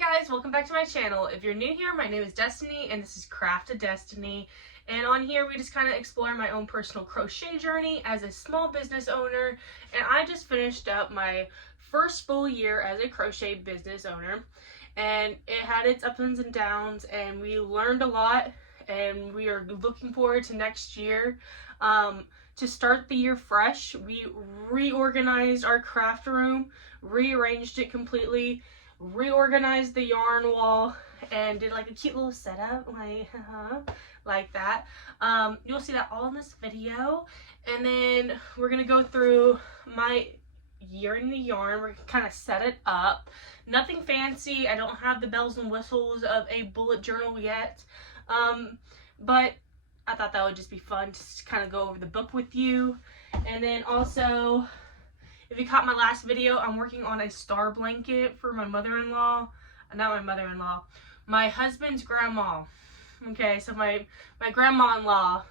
guys, welcome back to my channel. If you're new here, my name is Destiny and this is Craft of Destiny. And on here we just kind of explore my own personal crochet journey as a small business owner. And I just finished up my first full year as a crochet business owner. And it had its ups and downs and we learned a lot and we are looking forward to next year. To start the year fresh, we reorganized our craft room, rearranged it completely, reorganized the yarn wall, and did like a cute little setup, like that. You'll see that all in this video. And then we're gonna go through my year in the yarn. We're gonna kind of set it up. Nothing fancy. I don't have the bells and whistles of a bullet journal yet, but I thought that would just be fun to kind of go over the book with you. And then also, if you caught my last video, I'm working on a star blanket for my mother-in-law. Not my mother-in-law, my husband's grandma. Okay, so my grandma-in-law,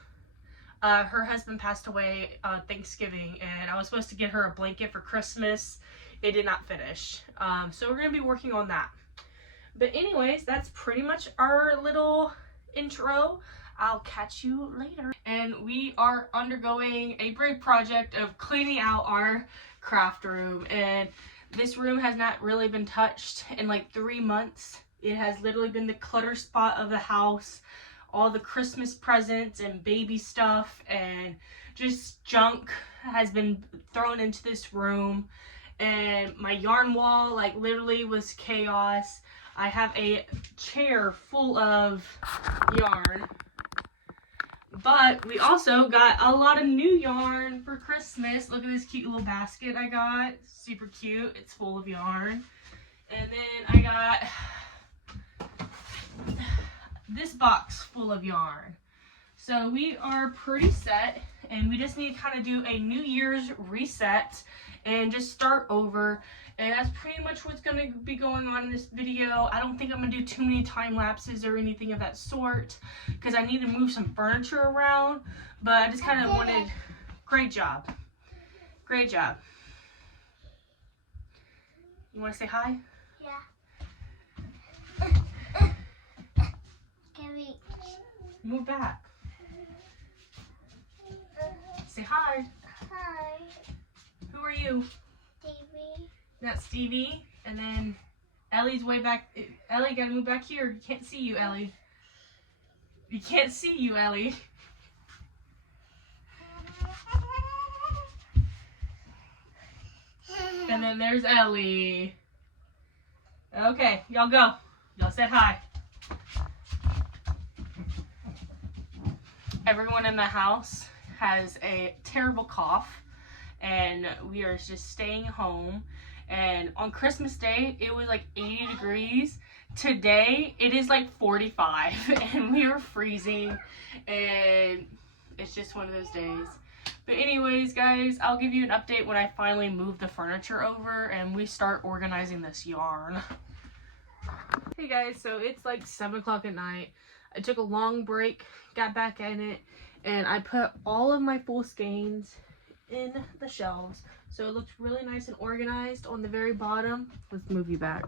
her husband passed away on Thanksgiving, and I was supposed to get her a blanket for Christmas. It did not finish. So we're going to be working on that. But anyways, that's pretty much our little intro. I'll catch you later. And we are undergoing a great project of cleaning out our craft room, and this room has not really been touched in like 3 months. It has literally been the clutter spot of the house. All the Christmas presents and baby stuff and just junk has been thrown into this room, and my yarn wall like literally was chaos. I have a chair full of yarn. But we also got a lot of new yarn for Christmas. Look at this cute little basket I got. Super cute. It's full of yarn. And then I got this box full of yarn. So we are pretty set, and we just need to kind of do a New Year's reset and just start over. And that's pretty much what's going to be going on in this video. I don't think I'm going to do too many time lapses or anything of that sort, because I need to move some furniture around. But I just kind of wanted... Great job. Great job. You want to say hi? Yeah. Can we... Move back. Say hi. Hi. Who are you? Stevie. That's Stevie, and then Ellie's way back. Ellie, gotta move back here. You can't see you, Ellie. You can't see you, Ellie. And then there's Ellie. Okay, y'all go. Y'all said hi. Everyone in the house has a terrible cough, and we are just staying home. And on Christmas Day, it was like 80 degrees. Today, it is like 45, and we are freezing, and it's just one of those days. But anyways, guys, I'll give you an update when I finally move the furniture over and we start organizing this yarn. Hey guys, so it's like 7 o'clock at night. I took a long break, got back in it, and I put all of my full skeins in the shelves, so it looks really nice and organized on the very bottom. Let's move you back.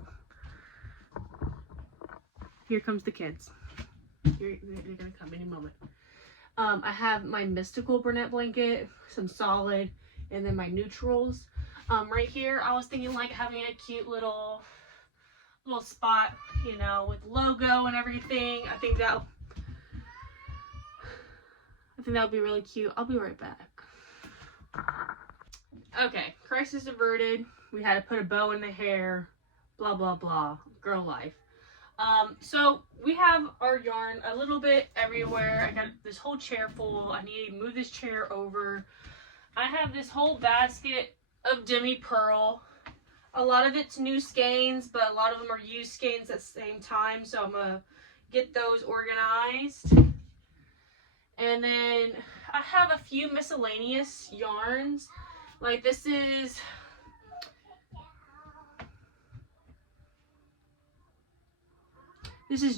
Here comes the kids. They're gonna come any moment. I have my mystical brunette blanket, some solid, and then my neutrals. Right here, I was thinking like having a cute little spot, you know, with logo and everything. I think that would be really cute. I'll be right back. Okay, crisis averted. We had to put a bow in the hair. Blah, blah, blah. Girl life. So we have our yarn a little bit everywhere. I got this whole chair full. I need to move this chair over. I have this whole basket of demi pearl. A lot of it's new skeins, but a lot of them are used skeins at the same time. So I'm going to get those organized. And then I have a few miscellaneous yarns. Like this is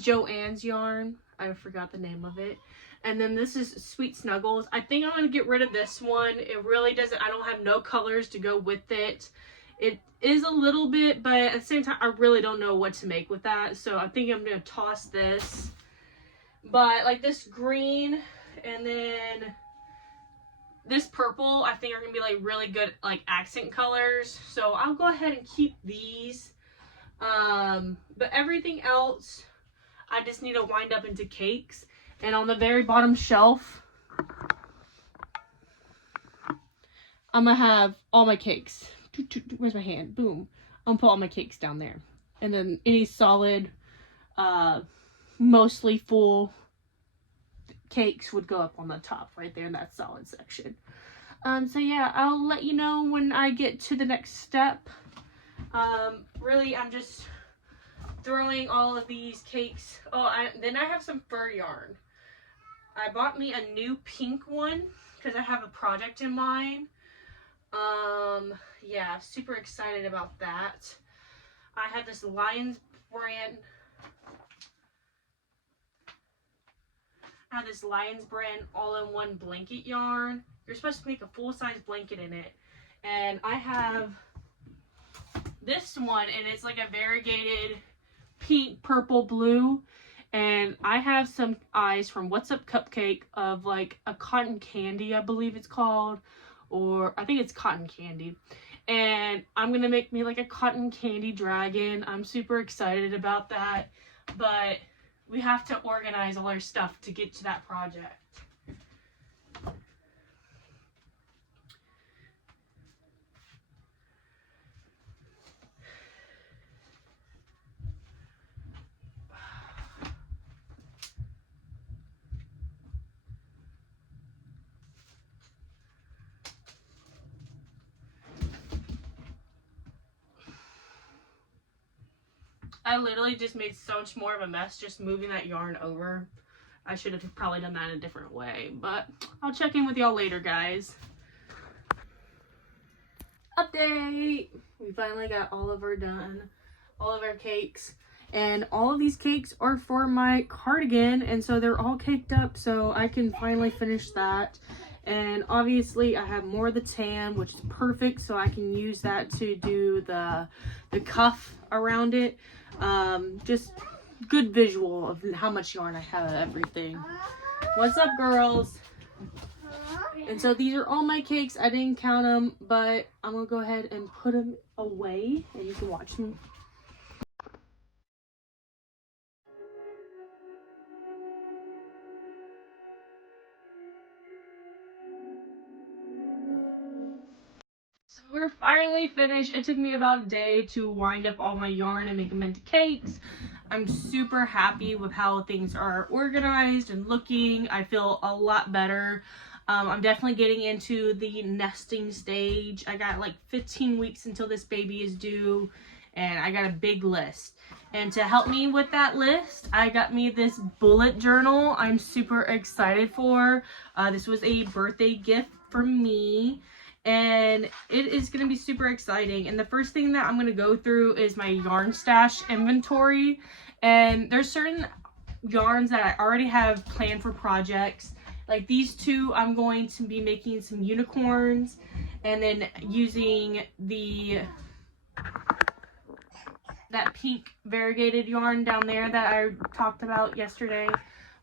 Joanne's yarn. I forgot the name of it. And then this is Sweet Snuggles. I think I'm going to get rid of this one. It really doesn't, I don't have no colors to go with it. It is a little bit, but at the same time, I really don't know what to make with that. So I think I'm going to toss this. But like this green and then this purple, I think are going to be like really good like accent colors. So I'll go ahead and keep these. But everything else, I just need to wind up into cakes. And on the very bottom shelf, I'm going to have all my cakes. Where's my hand? Boom. I'm going to put all my cakes down there. And then any solid, mostly full cakes would go up on the top right there in that solid section. So yeah, I'll let you know when I get to the next step. Really, I'm just throwing all of these cakes. Oh, then I have some fur yarn. I bought me a new pink one because I have a project in mind. Yeah, super excited about that. I have this Lions brand. I have this Lions brand all-in-one blanket yarn. You're supposed to make a full-size blanket in it. And I have this one, and it's like a variegated pink, purple, blue. And I have some eyes from What's Up Cupcake of like a cotton candy, I believe it's called. Or I think it's cotton candy. And I'm going to make me like a cotton candy dragon. I'm super excited about that. But we have to organize all our stuff to get to that project. I literally just made so much more of a mess just moving that yarn over. I should have probably done that in a different way, but I'll check in with y'all later, guys. Update! We finally got all of our cakes. And all of these cakes are for my cardigan, and so they're all caked up, so I can finally finish that. And obviously I have more of the tan, which is perfect, so I can use that to do the cuff around it. Just good visual of how much yarn I have of everything. What's up, girls? And so these are all my cakes. I didn't count them, but I'm gonna go ahead and put them away and you can watch them. So we're finally finished. It took me about a day to wind up all my yarn and make them into cakes. I'm super happy with how things are organized and looking. I feel a lot better. I'm definitely getting into the nesting stage. I got like 15 weeks until this baby is due, and I got a big list. And to help me with that list, I got me this bullet journal I'm super excited for. This was a birthday gift for me, and it is going to be super exciting. And the first thing that I'm going to go through is my yarn stash inventory. And there's certain yarns that I already have planned for projects. Like these two, I'm going to be making some unicorns and then using that pink variegated yarn down there that I talked about yesterday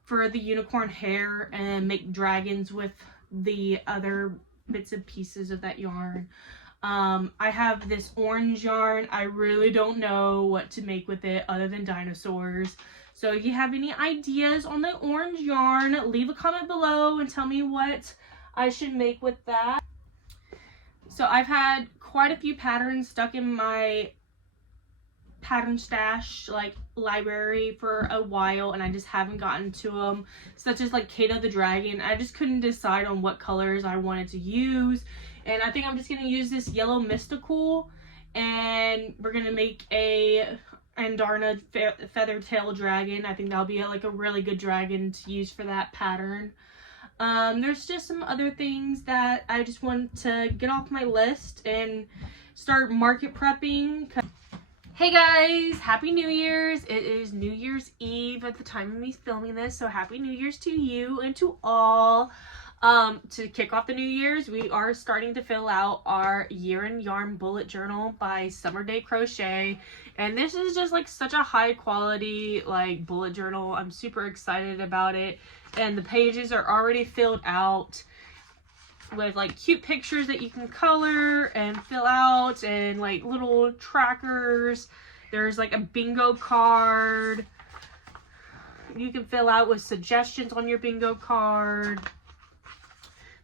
for the unicorn hair, and make dragons with the other bits and pieces of that yarn. I have this orange yarn. I really don't know what to make with it other than dinosaurs. So if you have any ideas on the orange yarn, leave a comment below and tell me what I should make with that. So I've had quite a few patterns stuck in my pattern stash like library for a while, and I just haven't gotten to them, such as like Kato the Dragon. I just couldn't decide on what colors I wanted to use, and I think I'm just gonna use this yellow mystical, and we're gonna make a Andarna feather tail dragon. I think that'll be like a really good dragon to use for that pattern. There's just some other things that I just want to get off my list and start market prepping. Hey guys, happy New Year's. It is New Year's Eve at the time of me filming this, so happy New Year's to you and to all. To kick off the New Year's, we are starting to fill out our Year in Yarn bullet journal by Summer Day Crochet. And this is just like such a high quality like bullet journal. I'm super excited about it. And the pages are already filled out with like cute pictures that you can color and fill out, and like little trackers. There's like a bingo card you can fill out with suggestions on your bingo card.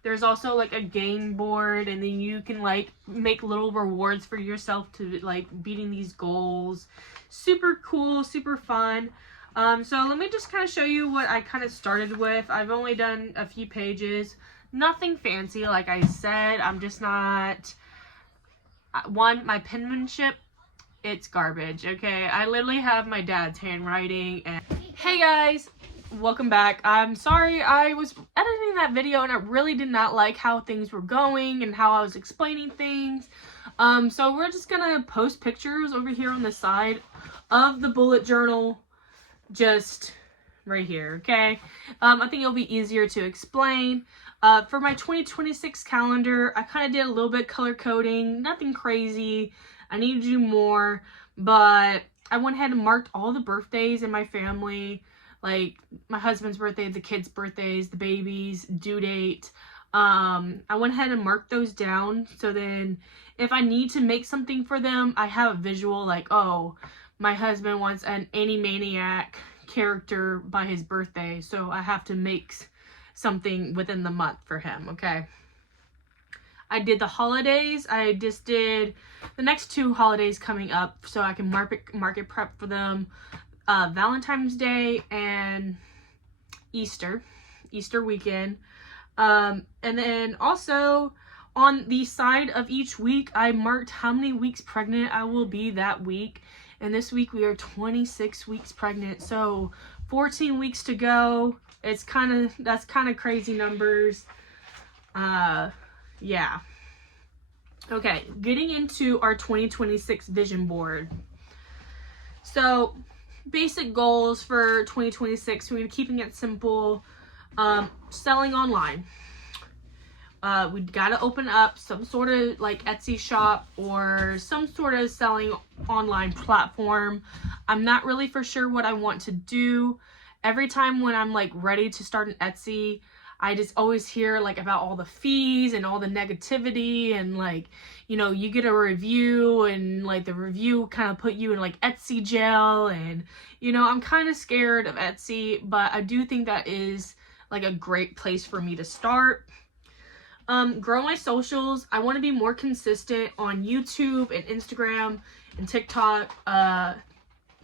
There's also like a game board, and then you can like make little rewards for yourself to like beating these goals. Super cool, super fun. So let me just kind of show you what I kind of started with. I've only done a few pages. Nothing fancy, like I said. I'm just not... my penmanship, it's garbage, okay? I literally have my dad's handwriting. And hey guys, welcome back. I'm sorry, I was editing that video and I really did not like how things were going and how I was explaining things. So we're just gonna post pictures over here on the side of the bullet journal, just right here, okay? I think it'll be easier to explain. For my 2026 calendar, I kind of did a little bit color coding, nothing crazy. I need to do more, but I went ahead and marked all the birthdays in my family, like my husband's birthday, the kids' birthdays, the baby's due date. I went ahead and marked those down, so then if I need to make something for them, I have a visual like, oh, my husband wants an Animaniac character by his birthday, so I have to make something within the month for him, okay? I did the holidays. I just did the next 2 holidays coming up so I can market prep for them. Valentine's Day and Easter weekend. And then also on the side of each week, I marked how many weeks pregnant I will be that week. And this week we are 26 weeks pregnant, so 14 weeks to go. That's kind of crazy numbers. Yeah. Okay, getting into our 2026 vision board. So, basic goals for 2026, we're keeping it simple. Selling online. We gotta open up some sort of like Etsy shop or some sort of selling online platform. I'm not really for sure what I want to do. Every time when I'm like ready to start an Etsy, I just always hear like about all the fees and all the negativity, and like, you know, you get a review and like the review kind of put you in like Etsy jail, and you know, I'm kind of scared of Etsy, but I do think that is like a great place for me to start. Grow my socials. I want to be more consistent on YouTube and Instagram and TikTok.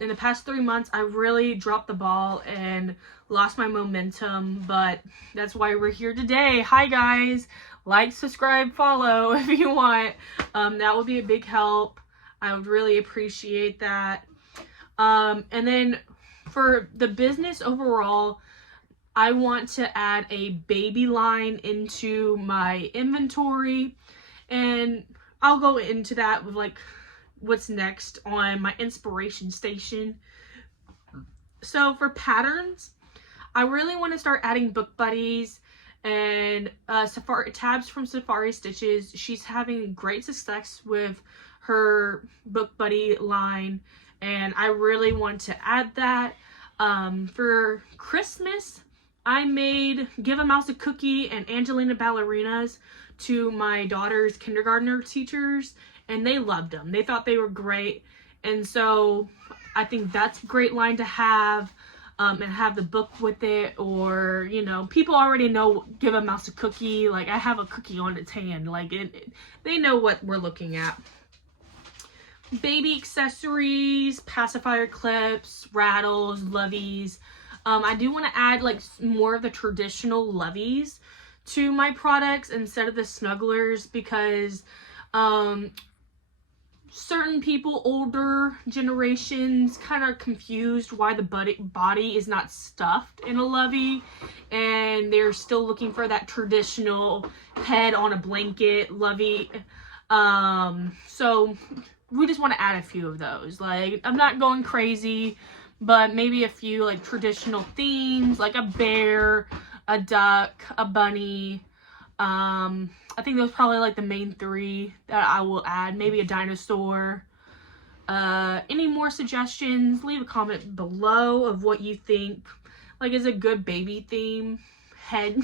In the past 3 months, I really dropped the ball and lost my momentum, but that's why we're here today. Hi guys, like, subscribe, follow if you want. That would be a big help. I would really appreciate that. And then for the business overall, I want to add a baby line into my inventory, and I'll go into that with like what's next on my inspiration station. So for patterns, I really want to start adding book buddies and Safari tabs from Safari Stitches. She's having great success with her book buddy line, and I really want to add that. For Christmas, I made Give a Mouse a Cookie and Angelina ballerinas to my daughter's kindergartner teachers, and they loved them. They thought they were great, and so I think that's a great line to have, and have the book with it. Or, you know, people already know Give a Mouse a Cookie. Like, I have a cookie on its hand. Like, they know what we're looking at. Baby accessories, pacifier clips, rattles, loveys. I do want to add like more of the traditional loveys to my products instead of the snugglers, because certain people, older generations, kind of confused why the body is not stuffed in a lovey, and they're still looking for that traditional head on a blanket lovey. So we just want to add a few of those. Like, I'm not going crazy, but maybe a few like traditional themes, like a bear, a duck, a bunny. I think those probably like the main 3 that I will add. Maybe a dinosaur. Any more suggestions? Leave a comment below of what you think like is a good baby theme head.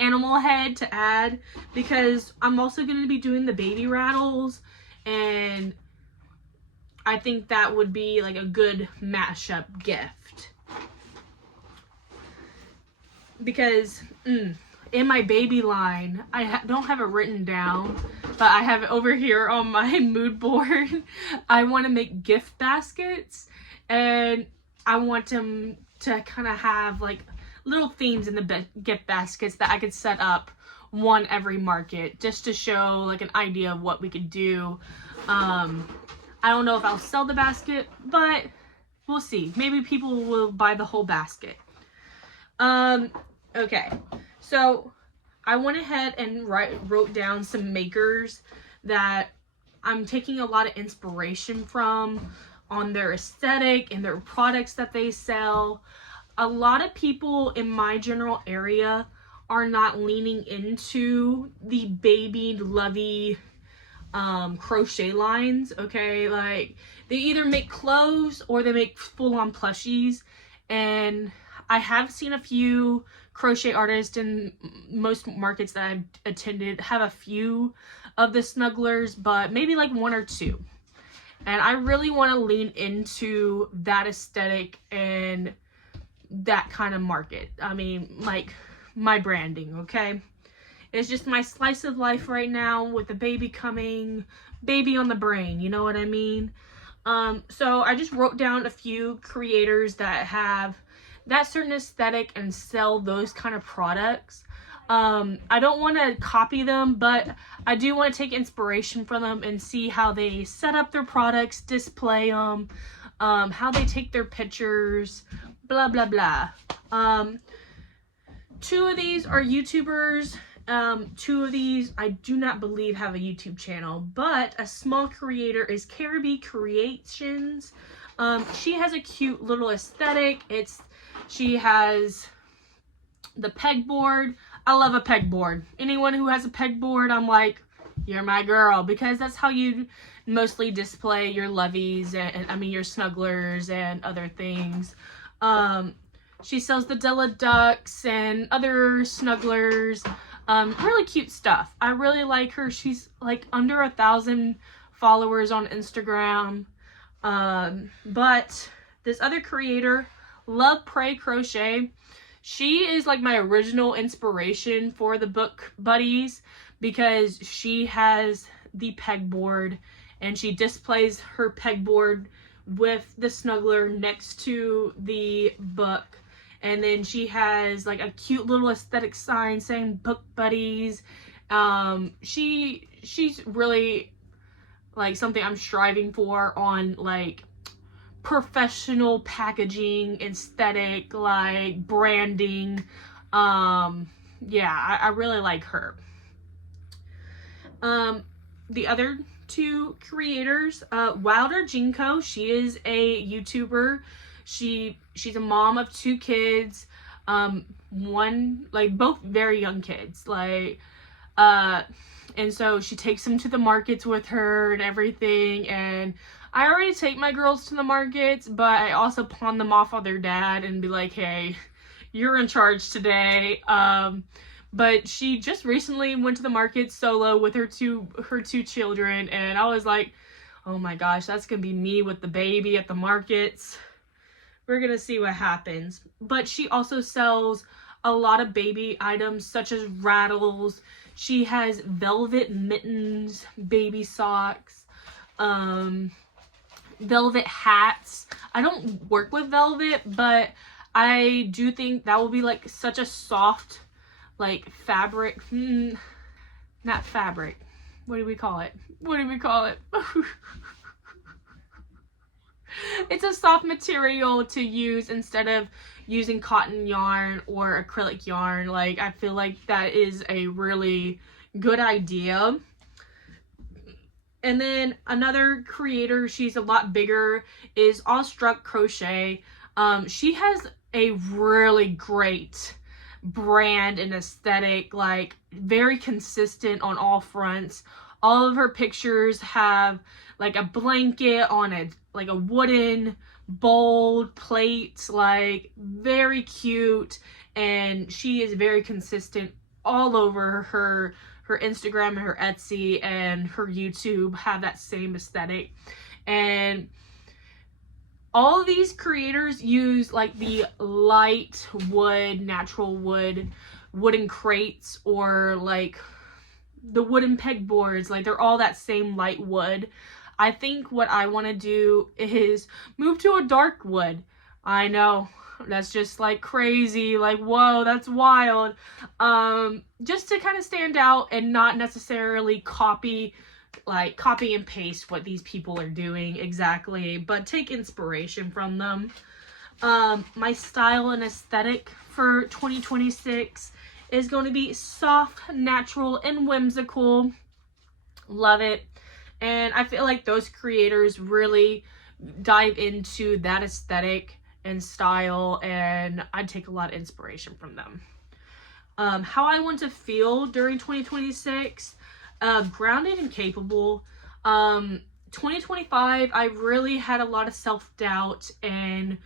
Animal head to add, because I'm also going to be doing the baby rattles, and I think that would be like a good mashup gift. Because in my baby line, I don't have it written down, but I have it over here on my mood board. I want to make gift baskets, and I want them to kind of have like little themes in the gift baskets that I could set up one every market, just to show like an idea of what we could do. I don't know if I'll sell the basket, but we'll see. Maybe people will buy the whole basket. Okay, so I went ahead and wrote down some makers that I'm taking a lot of inspiration from on their aesthetic and their products that they sell. A lot of people in my general area are not leaning into the baby lovey crochet lines, okay? Like, they either make clothes or they make full-on plushies, and I have seen a few crochet artists in most markets that I've attended have a few of the snugglers, but maybe like 1 or 2. And I really want to lean into that aesthetic and that kind of market. I mean, like my branding, okay? It's just my slice of life right now with the baby coming, baby on the brain, you know what I mean? So I just wrote down a few creators that have that certain aesthetic and sell those kind of products. I don't want to copy them, but I do want to take inspiration from them and see how they set up their products, display them, how they take their pictures, blah blah blah. 2 of these are YouTubers. 2 of these I do not believe have a YouTube channel, but a small creator is Caribbean Creations. She has a cute little aesthetic. She has the pegboard. I love a pegboard. Anyone who has a pegboard, I'm like, you're my girl, because that's how you mostly display your loveys and I mean your snugglers and other things. She sells the Della Ducks and other snugglers. Really cute stuff. I really like her. She's like under 1,000 followers on Instagram. But this other creator, Love Pray Crochet, she is like my original inspiration for the book buddies, because she has the pegboard and she displays her pegboard with the snuggler next to the book. And then she has like a cute little aesthetic sign saying book buddies. She's really like something I'm striving for on like professional packaging, aesthetic, like branding. Yeah, I really like her. The other 2 creators, Wilder Jinko, she is a YouTuber. She's a mom of 2 kids, one, like, both very young kids, like, and so she takes them to the markets with her and everything, and I already take my girls to the markets, but I also pawn them off on their dad and be like, hey, you're in charge today. But she just recently went to the market solo with her two children, and I was like, oh my gosh, that's gonna be me with the baby at the markets. We're gonna see what happens. But she also sells a lot of baby items such as rattles. She has velvet mittens, baby socks, velvet hats. I don't work with velvet, but I do think that will be like such a soft like fabric. Not fabric. What do we call it? It's a soft material to use instead of using cotton yarn or acrylic yarn. Like, I feel like that is a really good idea. And then another creator, she's a lot bigger, is Awestruck Crochet. She has a really great brand and aesthetic, like very consistent on all fronts. All of her pictures have like a blanket on a like a wooden bowl plate, like very cute, and she is very consistent all over her Instagram and her Etsy and her YouTube have that same aesthetic. And all of these creators use like the light wood, natural wood, wooden crates, or like the wooden pegboards. Like they're all that same light wood. I think what I want to do is move to a dark wood. I know, that's just like crazy, like whoa, that's wild. Just to kind of stand out and not necessarily copy and paste what these people are doing exactly, but take inspiration from them. My style and aesthetic for 2026 is going to be soft, natural, and whimsical. Love it. And I feel like those creators really dive into that aesthetic and style, and I take a lot of inspiration from them. How I want to feel during 2026, grounded and capable. 2025, I really had a lot of self-doubt and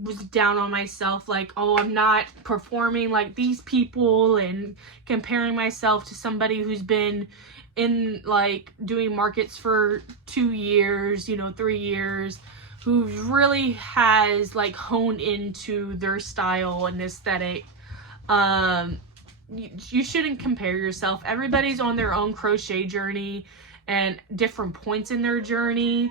was down on myself, like, oh, I'm not performing like these people, and comparing myself to somebody who's been in like doing markets for 2 years, 3 years, who really has like honed into their style and aesthetic. You shouldn't compare yourself. Everybody's on their own crochet journey and different points in their journey.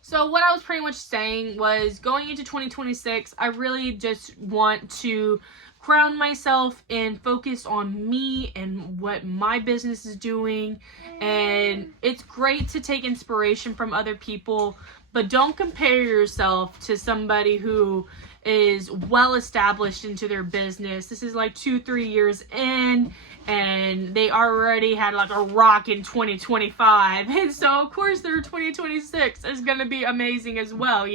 So what I was pretty much saying was, going into 2026, I really just want to ground myself and focus on me and what my business is doing. And it's great to take inspiration from other people, but don't compare yourself to somebody who is well established into their business. This is like 2-3 years in, and they already had like a rock in 2025, and so of course their 2026 is gonna be amazing as well.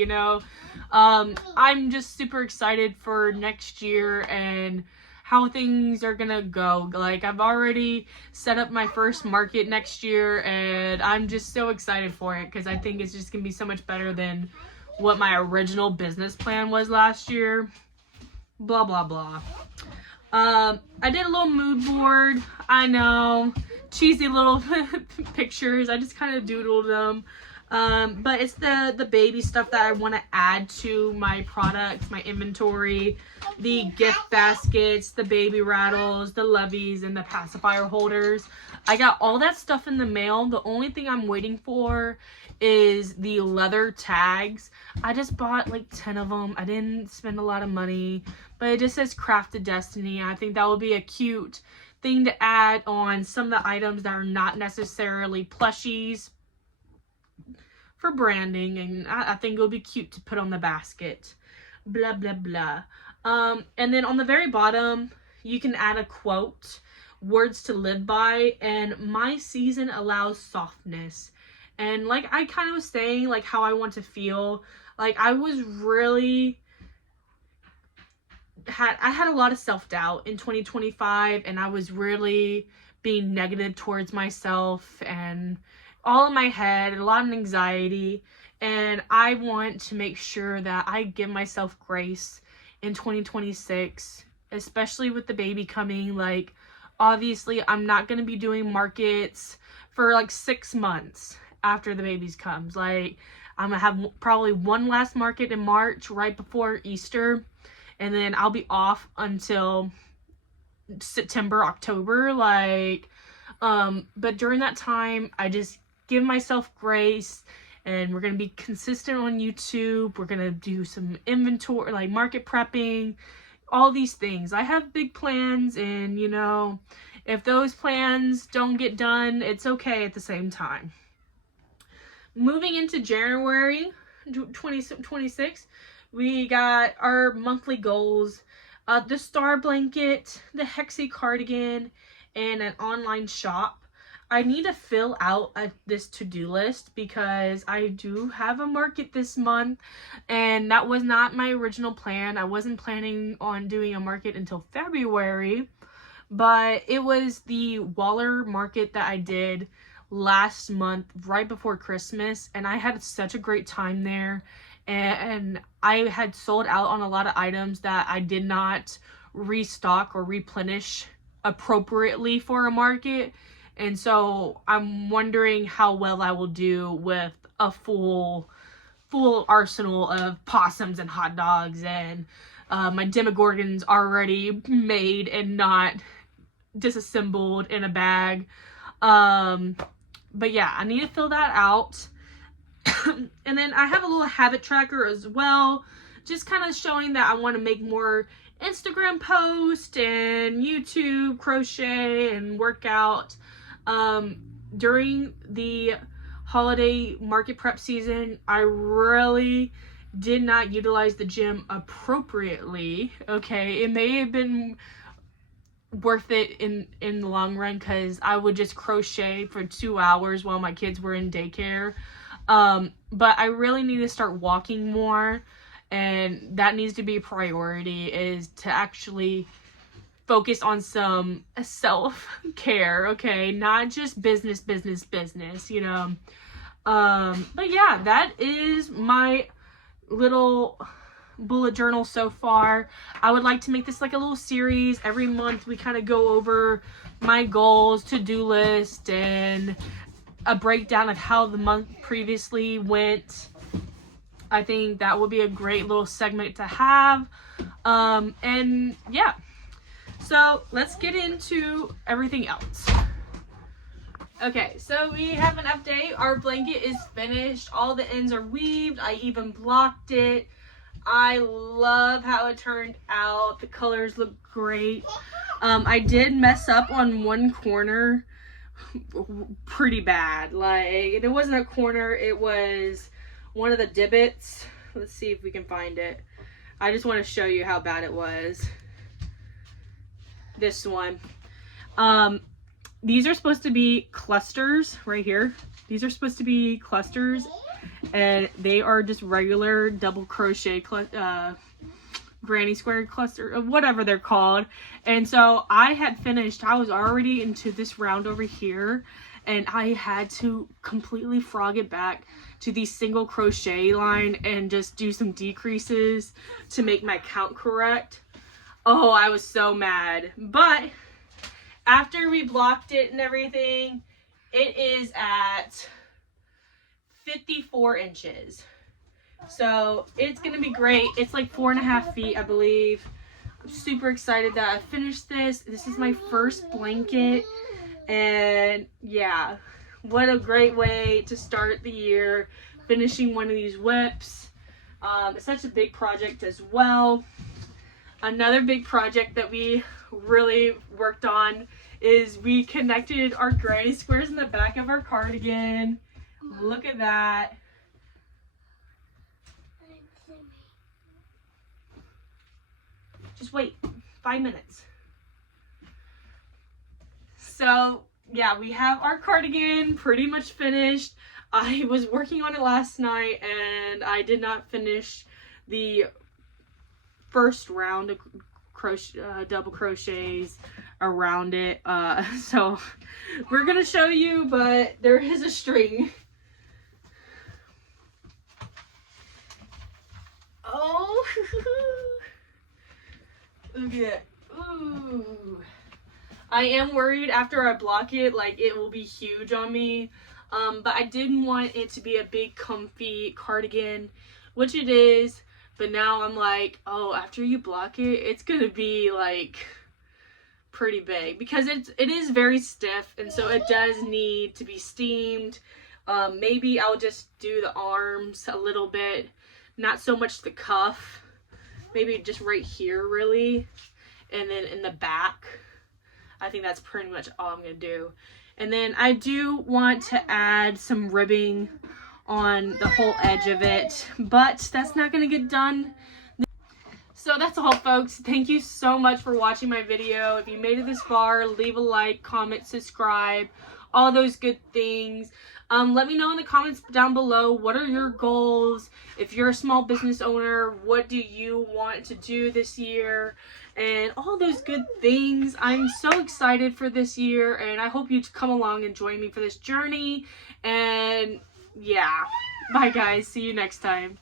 I'm just super excited for next year and how things are gonna go. Like, I've already set up my first market next year, and I'm just so excited for it because I think it's just gonna be so much better than what my original business plan was last year. Blah blah blah. I did a little mood board. I know, cheesy little pictures. I just kind of doodled them. But it's the baby stuff that I want to add to my products, my inventory, the gift baskets, the baby rattles, the levies, and the pacifier holders. I got all that stuff in the mail. The only thing I'm waiting for is the leather tags. I just bought like 10 of them. I didn't spend a lot of money, but it just says Crafted Destiny. I think that would be a cute thing to add on some of the items that are not necessarily plushies, for branding, and I think it would be cute to put on the basket. Blah blah blah. And then on the very bottom, you can add a quote, words to live by, and my season allows softness. And like I kind of was saying, like how I want to feel, like I was really I had a lot of self-doubt in 2025, and I was really being negative towards myself and all in my head, a lot of anxiety. And I want to make sure that I give myself grace in 2026, especially with the baby coming. Like, obviously I'm not going to be doing markets for like 6 months after the babies comes. Like, I'm gonna have probably one last market in March right before Easter, and then I'll be off until September, October. Like, but during that time, I just give myself grace, and we're gonna be consistent on YouTube. We're gonna do some inventory, like market prepping, all these things. I have big plans, and if those plans don't get done, it's okay at the same time. Moving into January 2026, we got our monthly goals, the star blanket, the hexie cardigan, and an online shop. I need to fill out this to-do list because I do have a market this month, and that was not my original plan. I wasn't planning on doing a market until February, but it was the Waller market that I did last month right before Christmas, and I had such a great time there, and I had sold out on a lot of items that I did not restock or replenish appropriately for a market. And so I'm wondering how well I will do with a full arsenal of possums and hot dogs, and my demogorgons already made and not disassembled in a bag. But yeah, I need to fill that out. And then I have a little habit tracker as well, just kind of showing that I want to make more Instagram posts and YouTube crochet and workout. During the holiday market prep season, I really did not utilize the gym appropriately. Okay, it may have been worth it in the long run because I would just crochet for 2 hours while my kids were in daycare. But I really need to start walking more, and that needs to be a priority, is to actually focus on some self-care, okay? Not just business, you know? But yeah, that is my little bullet journal so far. I would like to make this like a little series. Every month we kind of go over my goals, to-do list, and a breakdown of how the month previously went. I think that would be a great little segment to have. And yeah, so let's get into everything else. Okay, so we have an update. Our blanket is finished. All the ends are weaved. I even blocked it. I love how it turned out. The colors look great. I did mess up on one corner pretty bad. Like, it wasn't a corner, it was one of the divots. Let's see if we can find it. I just want to show you how bad it was. This one. These are supposed to be clusters right here. These are supposed to be clusters, and they are just regular double crochet granny square cluster, whatever they're called. And so I had finished, I was already into this round over here, and I had to completely frog it back to the single crochet line and just do some decreases to make my count correct. Oh, I was so mad. But after we blocked it and everything, it is at 54 inches. So it's gonna be great. It's like 4.5 feet, I believe. I'm super excited that I finished this. This is my first blanket, and yeah, what a great way to start the year, finishing one of these whips. It's such a big project as well. Another big project that we really worked on is we connected our granny squares in the back of our cardigan. Look at that. Just wait 5 minutes. So yeah, we have our cardigan pretty much finished. I was working on it last night and I did not finish the first round of double crochets around it. So we're gonna show you, but there is a string. Oh, look at it. Ooh. I am worried after I block it, like it will be huge on me. But I didn't want it to be a big comfy cardigan, which it is. But now I'm like, oh, after you block it, it's gonna be like pretty big because it is very stiff, and so it does need to be steamed. Maybe I'll just do the arms a little bit, not so much the cuff. Maybe just right here, really, and then in the back. I think that's pretty much all I'm gonna do. And then I do want to add some ribbing on the whole edge of it, but that's not gonna get done. So that's all, folks. Thank you so much for watching my video. If you made it this far, leave a like, comment, subscribe, all those good things. Let me know in the comments down below, what are your goals? If you're a small business owner, what do you want to do this year? And all those good things. I'm so excited for this year, and I hope you come along and join me for this journey. And yeah, bye guys, see you next time.